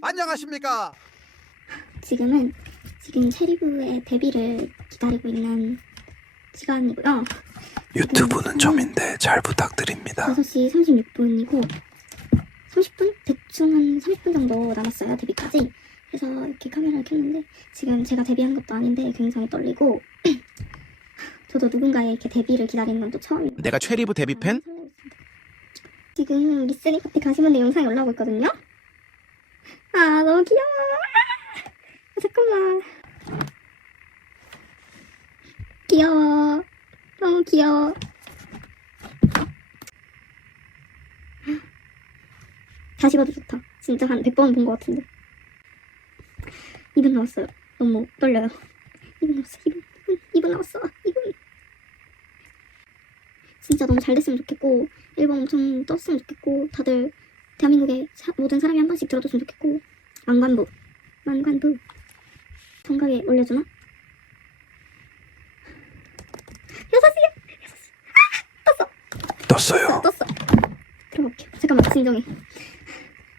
안녕하십니까? 지금은 지금 체리부의 데뷔를 기다리고 있는 시간이고요. 유튜브는 좀인데 잘 부탁드립니다. 5시 36분이고 30분? 대충 한 30분 정도 남았어요 데뷔까지 그래서 이렇게 카메라를 켰는데 지금 제가 데뷔한 것도 아닌데 굉장히 떨리고 저도 누군가의 이렇게 데뷔를 기다리는 건 또 처음이에요 내가 최리부 데뷔 팬? 지금 리스닝 파티 가시면 영상이 올라오고 있거든요 아 너무 귀여워 아, 잠깐만 귀여워 너무 귀여워 다시 봐도 좋다. 진짜 한 100번 본 것 같은데. 2분 남았어요. 너무 떨려요. 2분 남았어. 2분. 2분, 2분 남았어. 2분. 진짜 너무 잘 됐으면 좋겠고, 앨범 엄청 떴으면 좋겠고, 다들 대한민국의 사- 모든 사람이 한 번씩 들어줬으면 좋겠고, 만관부. 만관부. 정각에 올려주나? 6시야! 떴어요. 떴어. 들어가볼게요. 잠깐만, 진정해.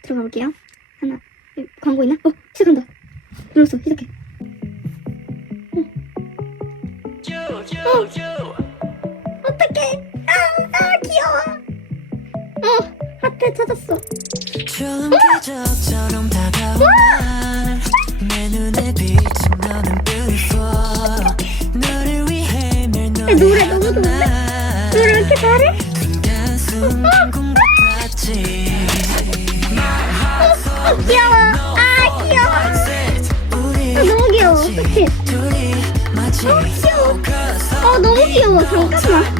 들어가 볼게요. 하나, 이, 광고 있나? 어, 시작한다. 눌렀어, 시작해. 어. 어. 어떡해. 아, 아, 귀여워. 어, 하트 찾았어. 노래 너무 좋은데? 왜 이렇게 잘해? 같이 어, 귀여워. 아, 귀여워. 아, 너무 귀여워. 어떡해. 둘이 마치 귀여워. focus 어, 너무 귀여워. 잠깐만.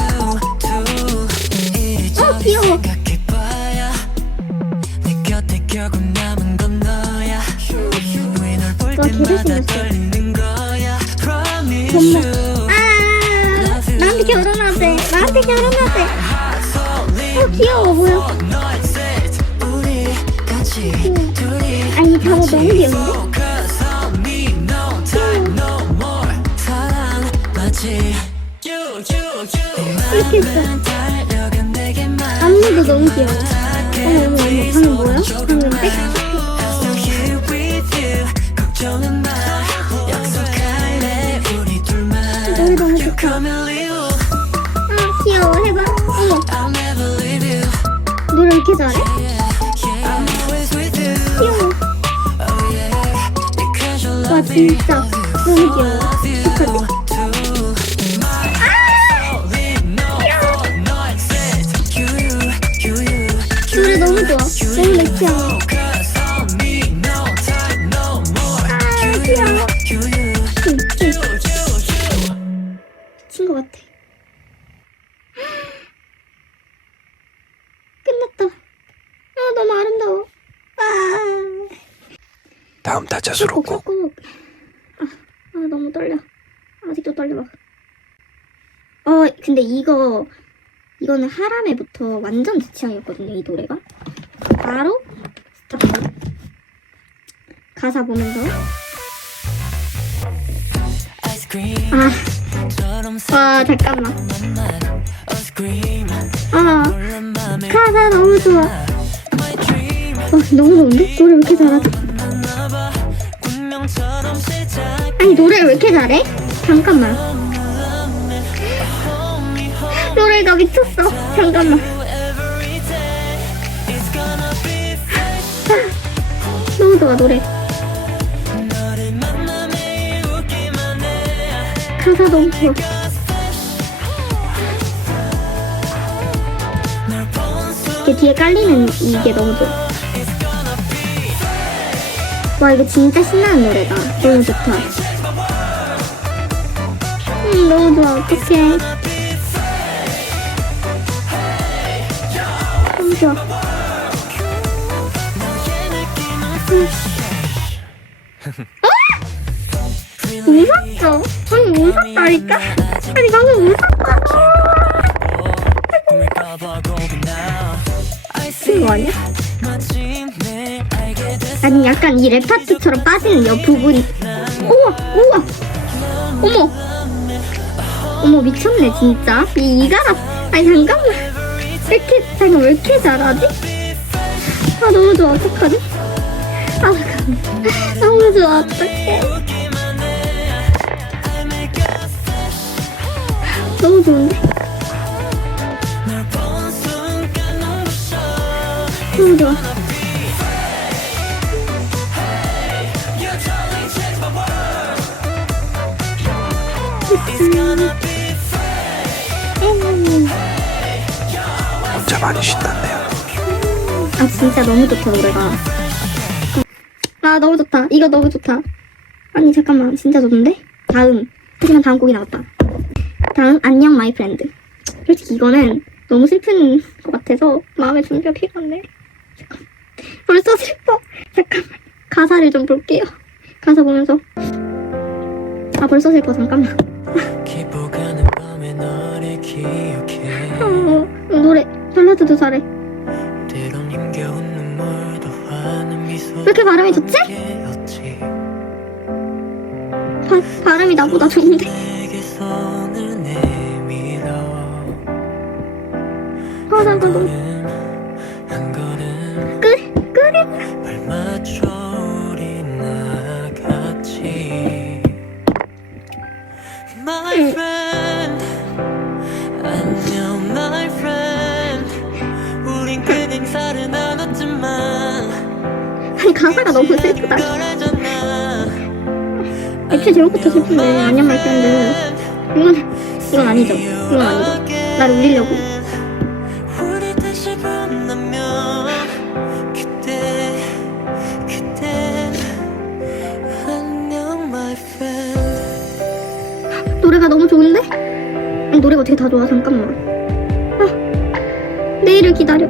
귀여워. 개잘 때마다 생겼어. 엄마. 아, 나한테 결혼하재. 나한테 결혼하재. 어, 귀여워, 둘이 아니, 저거 너무 귀여운데? 이렇게 했어. 안무도 너무 귀여워. 어머, 어머, 어머. 방금 뭐야? 방금 백? 노래 너무 좋다. 아, 귀여워. 해봐. 어머, 노래 왜 이렇게 잘해? 귀여워. Oh 와, 진짜. 너무 귀여워. 축하해. 렉치하네. 아, 것 같아. 끝났다. 아, 너무 아름다워. 아. 다음 타자 꼭, 수록곡. 꼭. 아, 아, 너무 떨려. 아직도 떨려 막. 어, 근데 이거 이거는 하람에부터 완전 제 취향이었거든요. 이 노래가. 바로 스타트. 가사 보면서 아, 와 잠깐만. 아, 가사 너무 좋아. 어, 너무 좋은데? 노래 왜 이렇게 잘하지? 아니 노래를 왜 이렇게 잘해? 잠깐만 노래가 미쳤어 잠깐만 좋아 노래. 좋아. 이게 뒤에 깔리는 이게 너무 좋아. 와 이거 진짜 신나는 노래다. 너무 좋다. 음 너무 좋아. 어떡해. 너무 좋아 웃었어. 아니 웃었다니까. 아니 방금 see 이거 아니야? 아니 약간 이 랩 파트처럼 빠지는 옆 부분이. 우와 우와. 어머. 어머 미쳤네 진짜. 이 이가라. 아니 잠깐만. 왜 이렇게 잠깐 왜 이렇게 잘하지? 아 너무 좋아 어떡하지? 아. 너무 좋아 어떡해. 너무 좋은데? 너무 좋아. 혼자 많이 신났네요. 아 진짜 너무 좋다 노래가 아 너무 좋다. 이거 너무 좋다. 아니 잠깐만. 진짜 좋은데? 다음. 하지만 다음 곡이 나왔다. 다음 안녕 마이 프렌드. 솔직히 이거는 너무 슬픈 것 같아서 마음의 준비가 필요한데. 잠깐 벌써 슬퍼. 잠깐만. 가사를 좀 볼게요. 가사 보면서. 아 벌써 슬퍼. 잠깐만. 기억해. 어, 노래. 발라드도 잘해 왜 이렇게 발음이 좋지? 바, 발음이 나보다 좋은데 아 너무 걸음 한 걸음 끄, 나같이 My 응. friend 아니 가사가 너무 슬프다. 애초에 제목부터 슬픈데 마이 프렌드 이건 이건 아니죠. 이건 아니죠. 나를 울리려고. 노래가 너무 좋은데? 아니, 노래가 어떻게 다 좋아? 잠깐만. 아, 내일을 기다려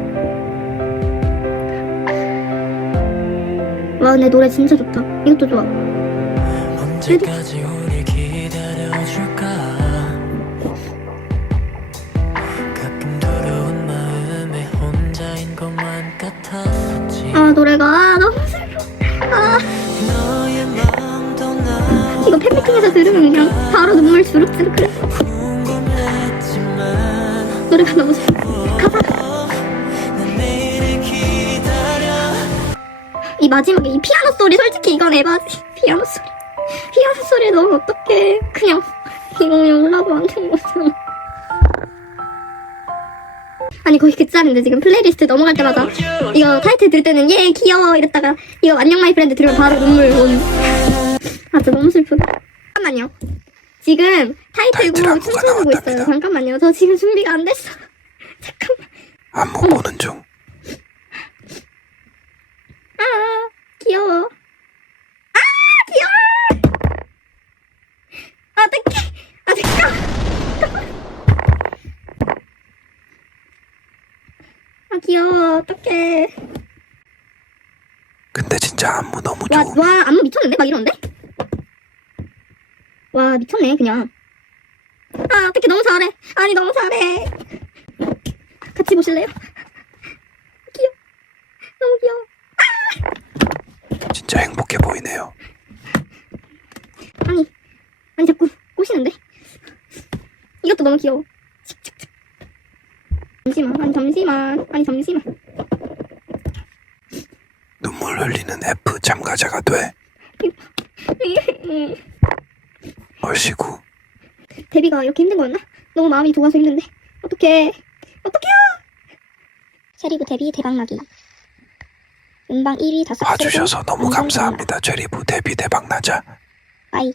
와 근데 노래 진짜 좋다. 이것도 좋아. 언제까지 우릴 기다려줄까? 가끔 두려운 마음에 혼자인 것만 같았었지. 아 노래가 아, 너무 슬퍼 아 이거 팬미팅에서 들으면 그냥 바로 눈물 주룩주룩 궁금했지만 노래가 너무 슬퍼 마지막에 이 피아노 소리 솔직히 이건 에바지 피아노 소리. 피아노 소리 너무 어떡해. 그냥 이거 그냥 올라고 안 되는 거잖아. 아니 거의 그 짤인데 지금 플레이리스트 넘어갈 때마다 이거 타이틀 들을 때는 예 귀여워 이랬다가 이거 안녕 마이 프렌드 들으면 바로 눈물 온. 아, 진짜 너무 슬프다. 잠깐만요. 지금 타이틀 타이틀곡 춤춰보고 있어요. 잠깐만요. 저 지금 준비가 안 됐어. 잠깐만. 안무 보는 중. 아 귀여워. 아 귀여워. 어떡해. 아 잠깐 아 귀여워. 어떡해. 근데 진짜 안무 너무 와, 좋음. 와 안무 미쳤는데? 막 이러는데? 와 미쳤네 그냥. 아 어떡해. 너무 잘해. 아니 너무 잘해. 같이 보실래요? 귀여워. 너무 귀여워 진짜 행복해 보이네요. 아니, 아니 자꾸 꼬시는데? 이것도 너무 귀여워. 잠시만, 아니 잠시만, 아니 잠시만. 눈물 흘리는 F 참가자가 돼. 얼씨구. 데뷔가 이렇게 힘든 거였나? 너무 마음이 좋아서 힘든데. 어떡해. 어떡해요! 쉐리브 데뷔 대박나기. 음방 1위 다섯 와주셔서 너무 감사합니다. 제리부 데뷔 대박 나자. 빠이.